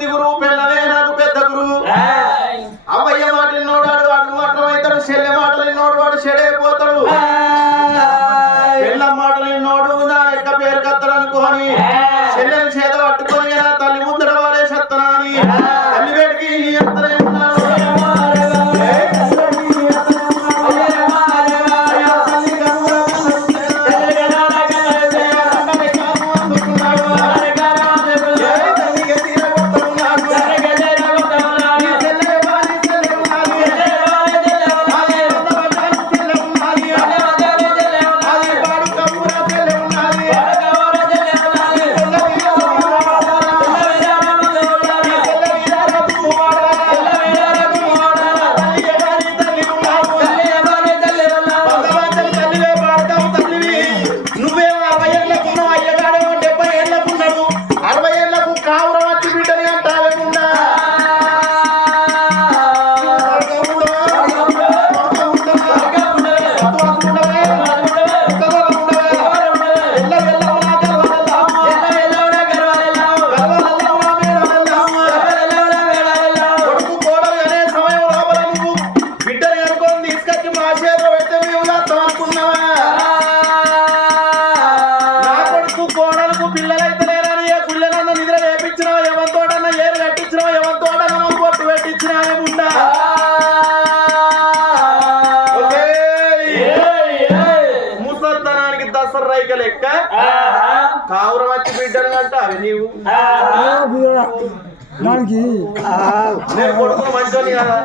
ಜಗದ್ಗುರು ఉండా ముసల్తనానికి దసరా రైక లెక్క కావురం వచ్చి బిడ్డలు అంట అవి నీవు దానికి నేను కొడుకులు మంచోని కదా.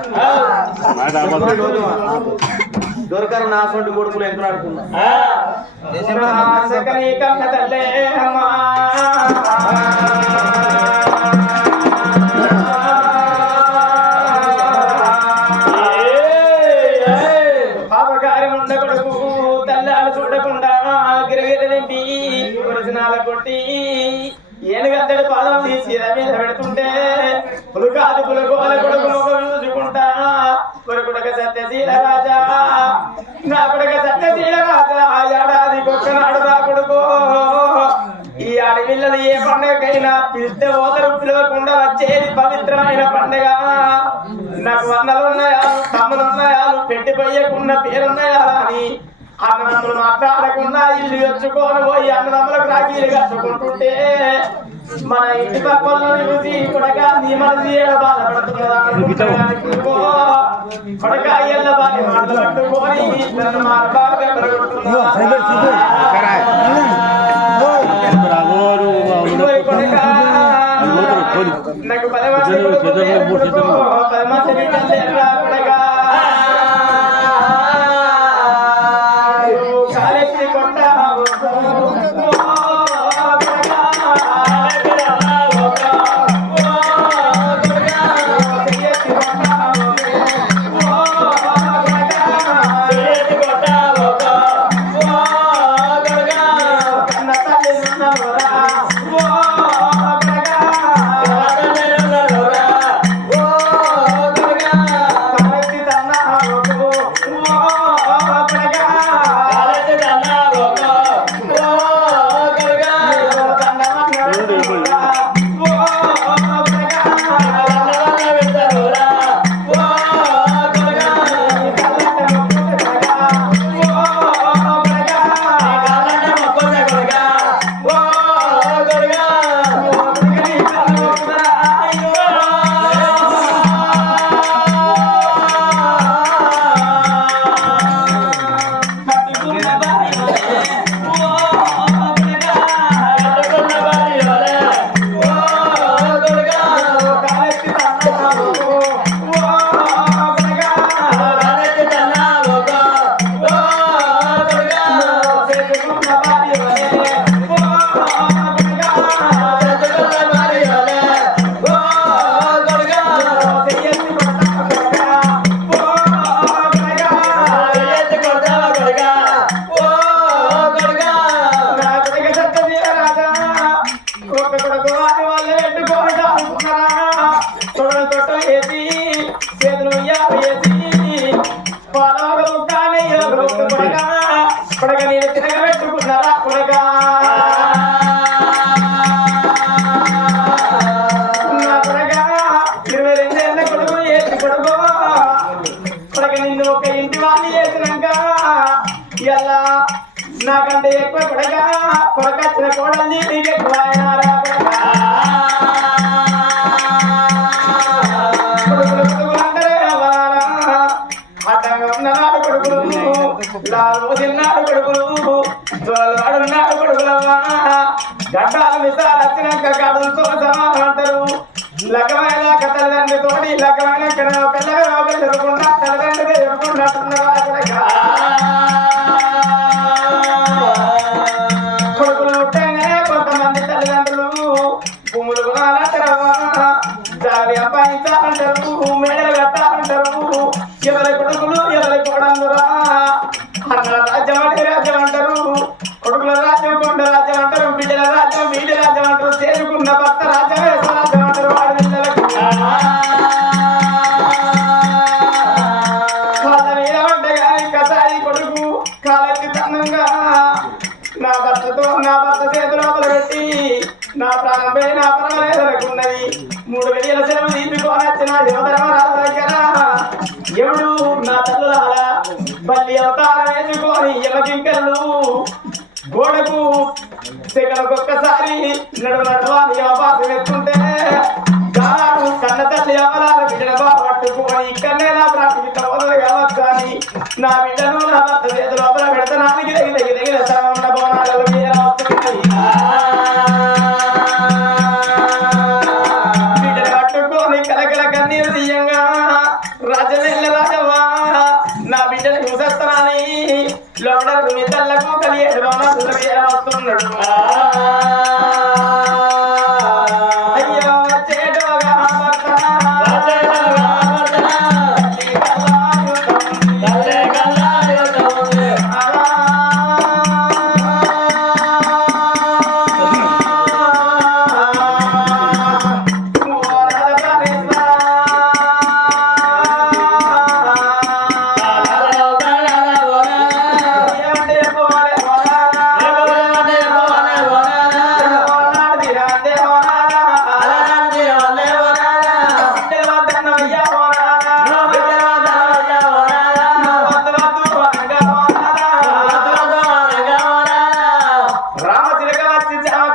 దొరకరు నా సొంటి కొడుకులు ఎంత ఆడుకున్నా సత్యశీల రాజా నా కొడుక సత్యశీల రాజా ఏడాది ఒక్కనాడు నా కొడుకు. ఈ అడవిల్లలు ఏ పండగకైనా పిలిస్తే ఓదరు పిలవకుండా వచ్చేది పవిత్రమైన పండగ. నాకు వందలున్నాయా తమ్ములున్నాయా పెట్టి పోయకుండా పేరున్నాయా అని అన్నదమ్ములు మాట్లాడకుండా ఇల్లు వచ్చుకొని పోయి అన్నదమ్ములకు రాఖీలు కట్టుకుంటుంటే మన ఇంటి పక్కన చూసి ఎల్ల నన్ను నాకు పది మంది చిన్నారు కొడుకులు జోలవాడున్నాడు కొడుకులవా గడ్డాలు విసాలు వచ్చినాక కడులు చూడమని అంటారు లగమైన తల్లిదండ్రి తోటి లగమైన పిల్లగా తల్లిదండ్రి చెప్పుకుంటున్నారు నా భర్తతో నా భర్త చేతులోపల పెట్టి నా ప్రాణంపై నా పరమలేదనుకున్నది మూడు వెయ్యల సేవ తీసుకోనచ్చిన ఎవడు నా తల్లుల బల్లి అవతారం వేసుకొని గోడకు శిఖరకు ఒక్కసారి నడుమ నడవాలి ఎత్తుంటే దారు కన్న తల్లి అవలాలు బిడ్డ పట్టుకొని ఇక్కడనే నా ప్రాణం ఇట్లా నా బిడ్డను నా భర్త చేతులు పెడతానికి దగ్గర దగ్గర wonderful.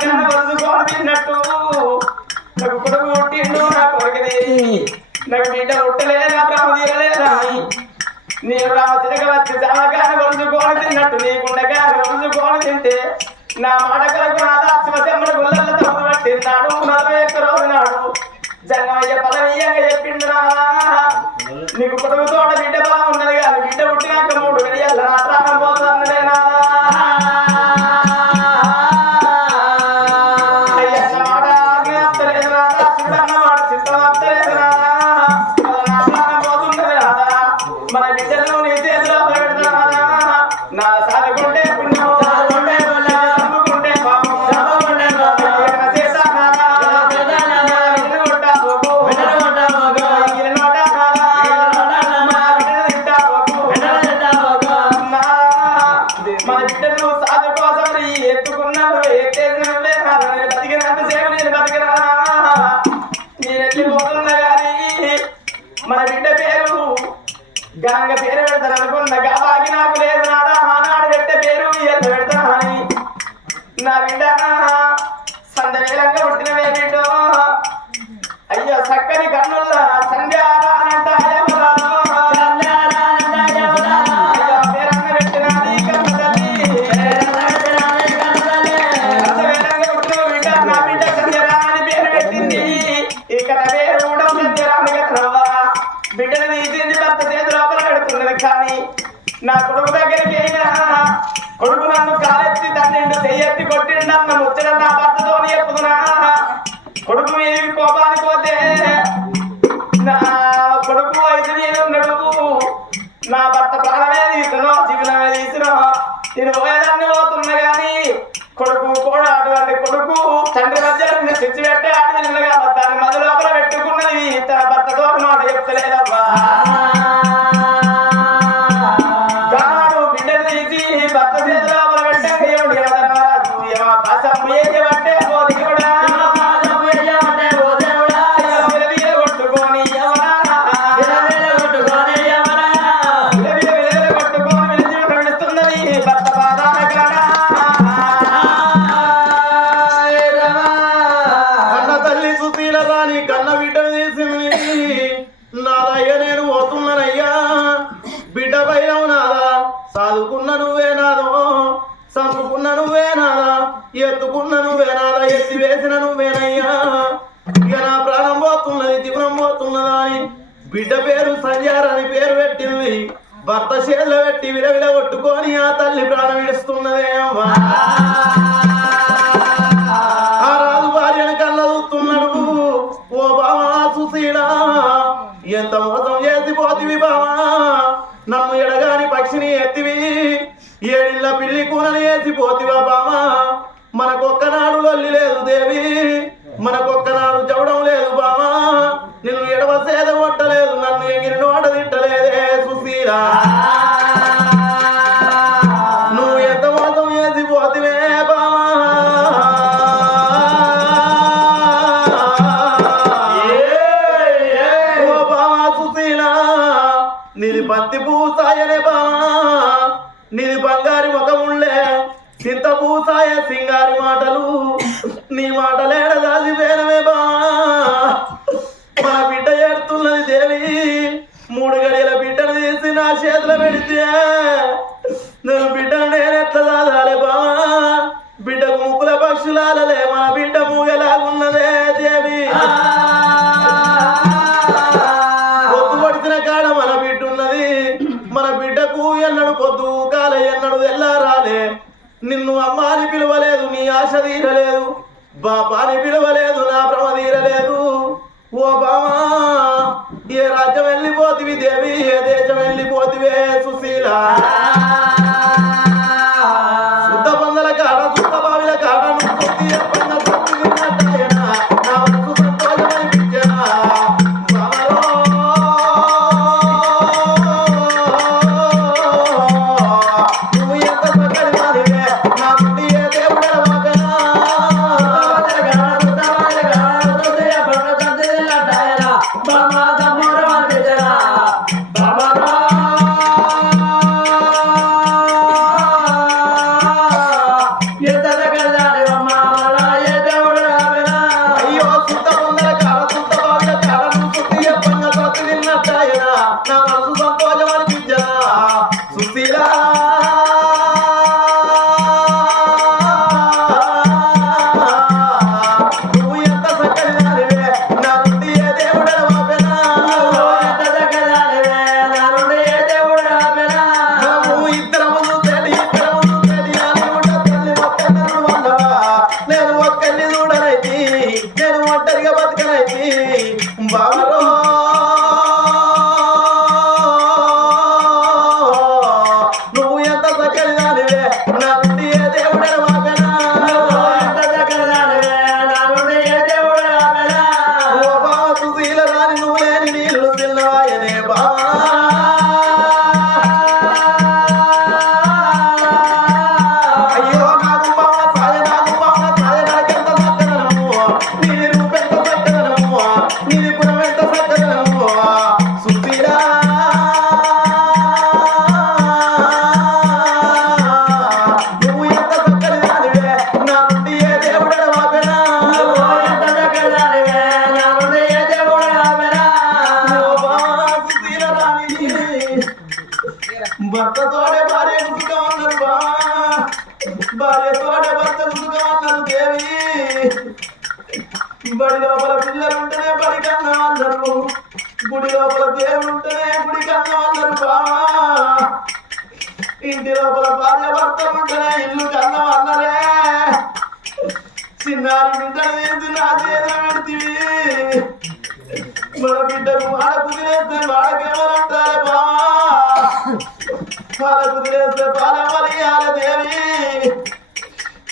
కింద వదులుకొని తిన్నట్టు నాకు కొడుకు పుట్టిండు నా కొడుకుని నాకు బిడ్డ పుట్టలే నా బ్రహ్మ రామ తిరిగి వచ్చి చాలాగానే వలుచుకొని తిన్నట్టు నీకుండగా వలుచుకొని తింటే నా మాటకలకు నా దాక్షిమసమ్మల గుళ్ళల్లో తమ్ముడు పట్టిన్నాడు నలభై ఒక్క రోజు నాడు. జంగమయ్య పదవీయంగా చెప్పిండు నీకు కొడుకు తోట విలవిల కొట్టుకొని ఆ తల్లి ప్రాణం విడుస్తున్నదే అమ్మా. ఆ రాజు భార్యను కళ్ళ చూస్తున్నాడు ఓ బావా సుశీలా ఎంత మోసం చేసి పోతివి బావా. నన్ను ఎడగాని పక్షిని ఎత్తివి. ఏడిళ్ళ పిల్లి కూనని వేసి పోతివా బావా.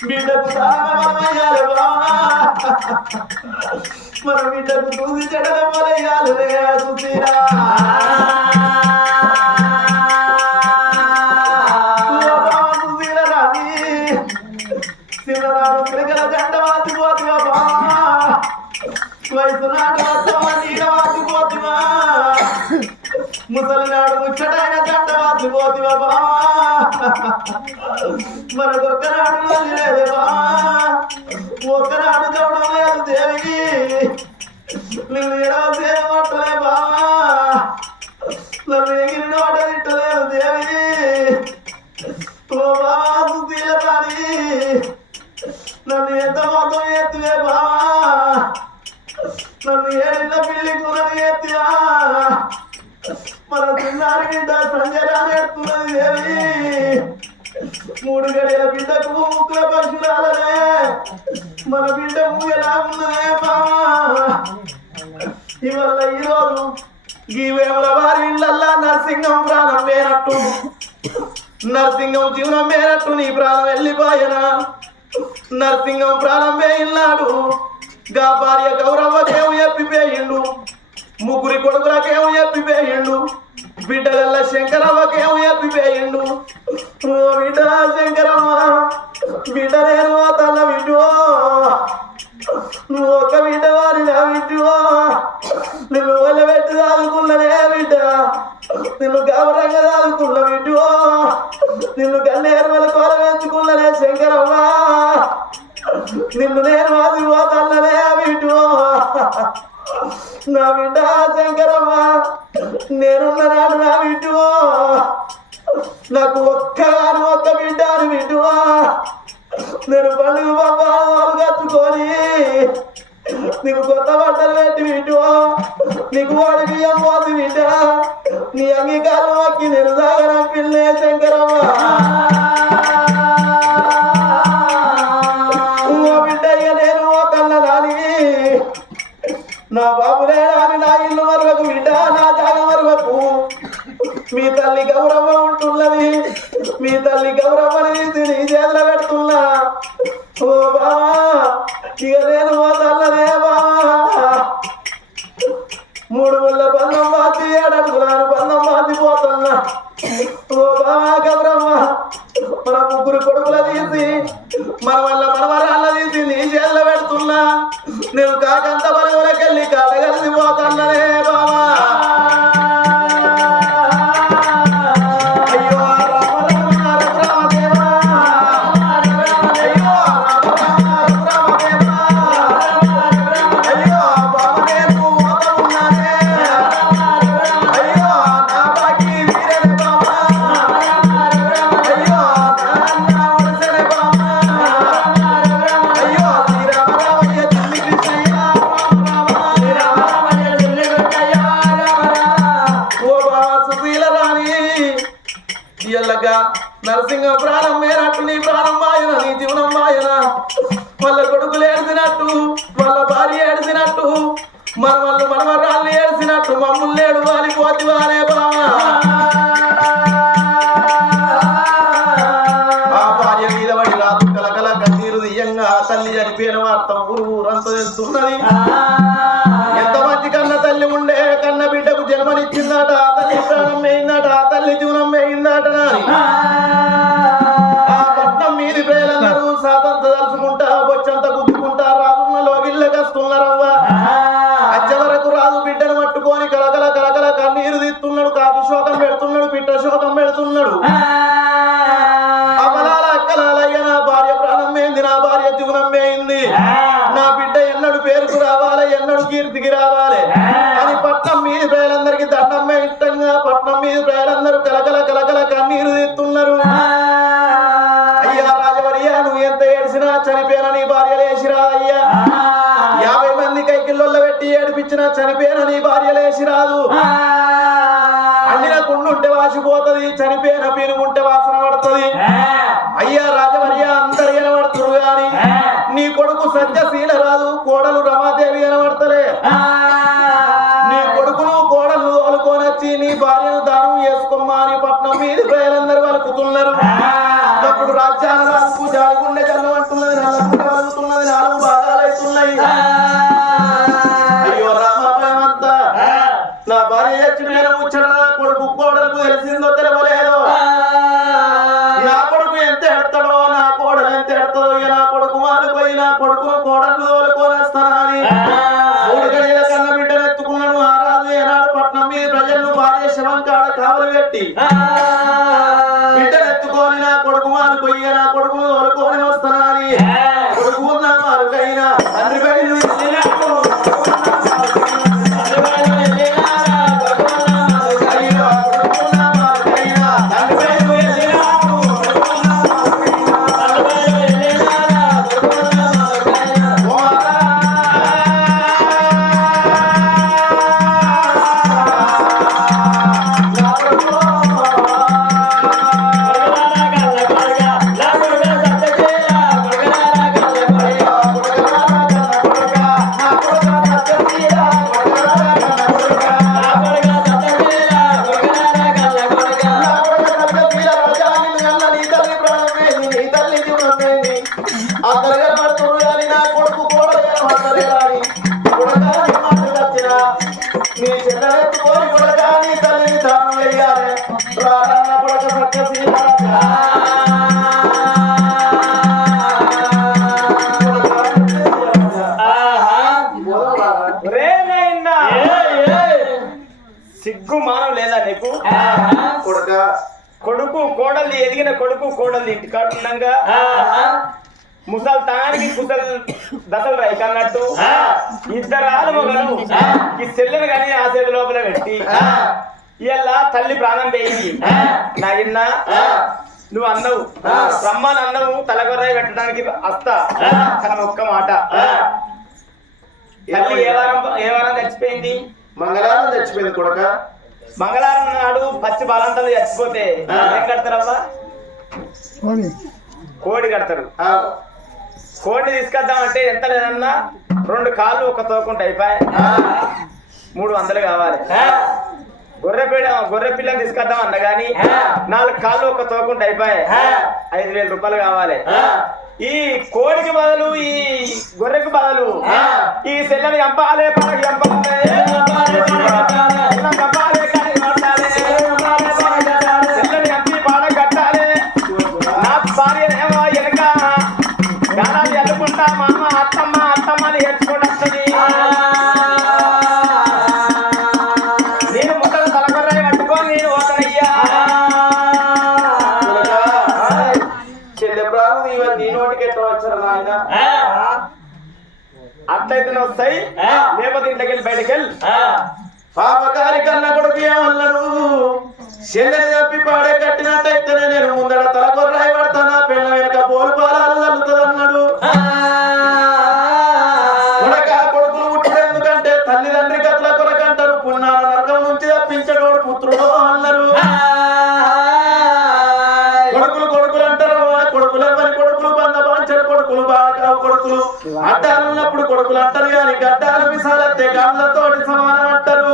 బిడ్డకు నాడు వస్తావా నీడ వాసిపోతువా ముసలి నాడు ముచ్చటైన దండ వాసిపోతువా మనకొక్కనాడు లేదేవా ఒక్కనాడు చూడడం లేదు దేవికి నువ్వు ఎడవలసి ఏమంటలేవా నన్ను ఎగిరిన వాట తిట్టలేదు దేవి. ఓ బాసు తీరతాని నన్ను ఎంత మొత్తం ఎత్తువే బావా నన్ను ఏడిన పిల్లి కులని ఎత్తివా మన చిన్నారి సంజయ్ రాని ఎత్తున్నది దేవి. మూడు గడియల బిడ్డకు ముక్కుల పరిశురాలనే మన బిడ్డ ఎలా ఉన్నదే ఇవాళ ఈరోజు ఈ వేముల వారి ఇళ్ళల్లా నరసింహం ప్రాణం వేరట్టు నరసింహం జీవనం వేరట్టు నీ ప్రాణం వెళ్ళిపోయనా? నరసింహం ప్రాణం వేయినాడు. గా భార్య గౌరవకేమో ఎప్పిపోయిండు. ముగ్గురి కొడుకులకేమో చెప్పిపోయిండు బిడ్డలల్ల శంకరవ్వకి ఏమో చెప్పిపోయిండు బిడ్డ శంకరమ్మ బిడ్డ నేను తల్లవి నా బాబులే నా ఇల్లు వరకు బిడ్డ నా జాగ వరకు మీ తల్లి గౌరవ పగల కన్నీరు తెస్తున్నారు అయ్యా రాజవర్యా నువ్వు ఎంత ఏడ్చినా చనిపోయిన నీ భార్య లేచిరా అయ్యా. యాభై మంది కైకిల్లో పెట్టి ఏడిపించినా చనిపోయిన నీ భార్య లేచిరాదు. అల్లిన కుండుంటే వాసిపోతుంది చనిపోయిన పీనుగుంటే వాసన పడుతుంది. అయ్యా రాజవర్య అందరు వినబడుతురు గాని నీ కొడుకు సత్యశీల రాదు కోడలు రమాదేవి వినబడతలే. నమ్మి ప్రజలను భార్య శవం కాడ కావలు పెట్టి బిడ్డలెత్తుకొని నా కొడుకు మాను కొయ్య నా కొడుకును వస్తానని కొడుకు నా మారుకైనా తండ్రి కొడుకు కోడలు ఇంటికాడు ఉండంగా. ముసల్ తానికి కుసల్ దశలు రైక్ అన్నట్టు ఇద్దరు ఆలుమగలు ఈ చెల్లెను కానీ ఆ లోపల పెట్టి. ఇలా తల్లి ప్రాణం పోయింది నాయన్నా నువ్వు అన్నవు. రమ్మని అన్నవు. తలగొర్రాయి పెట్టడానికి వస్తా కానీ ఒక్క మాట. తల్లి ఏ వారం ఏ వారం చచ్చిపోయింది? మంగళవారం చచ్చిపోయింది కొడక. మంగళవారం నాడు పచ్చి బలంతలు చచ్చిపోతే ఏం కడతారవ్వా? కోడి. కడతారు. ఆ, కోడిని తీసుకొద్దామంటే ఎంత లేదన్నా రెండు కాళ్ళు ఒక తోకుంటే అయిపోయి మూడు వందలు కావాలి. గొర్రె పిల్ల గొర్రె పిల్లని తీసుకొద్దాం అన్న గాని నాలుగు కాళ్ళు ఒక తోకుంటే అయిపోయి ఐదు వేల రూపాయలు కావాలి. ఈ కోడికి బదులు ఈ గొర్రెకి బదులు ఈ సెల్లని చంపాలి చంపాలి కొడుకులు. అడ్డాలు ఉన్నప్పుడు కొడుకులు అంటారు కానీ గడ్డాలు విశాలత్తే కాళ్ళతోటి సమానం అంటారు.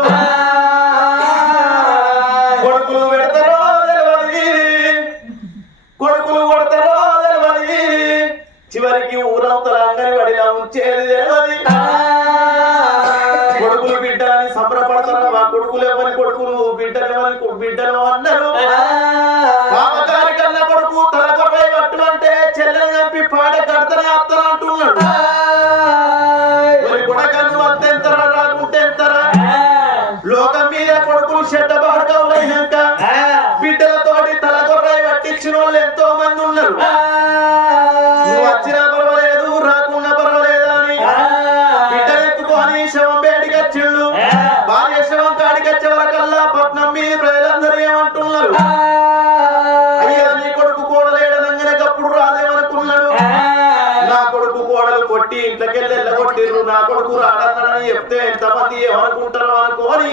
చెప్తే ఎంతమంది ఏమనుకుంటారో అనుకోని.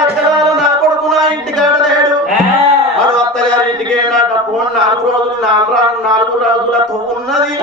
అక్కడాలు నా కొడుకు నా ఇంటికి ఆడలేడు. వాడు అత్తగారి ఇంటికి వెళ్ళాట ఫోన్ నాలుగు రోజులు నాలుగు నాలుగు రోజులతో ఉన్నది.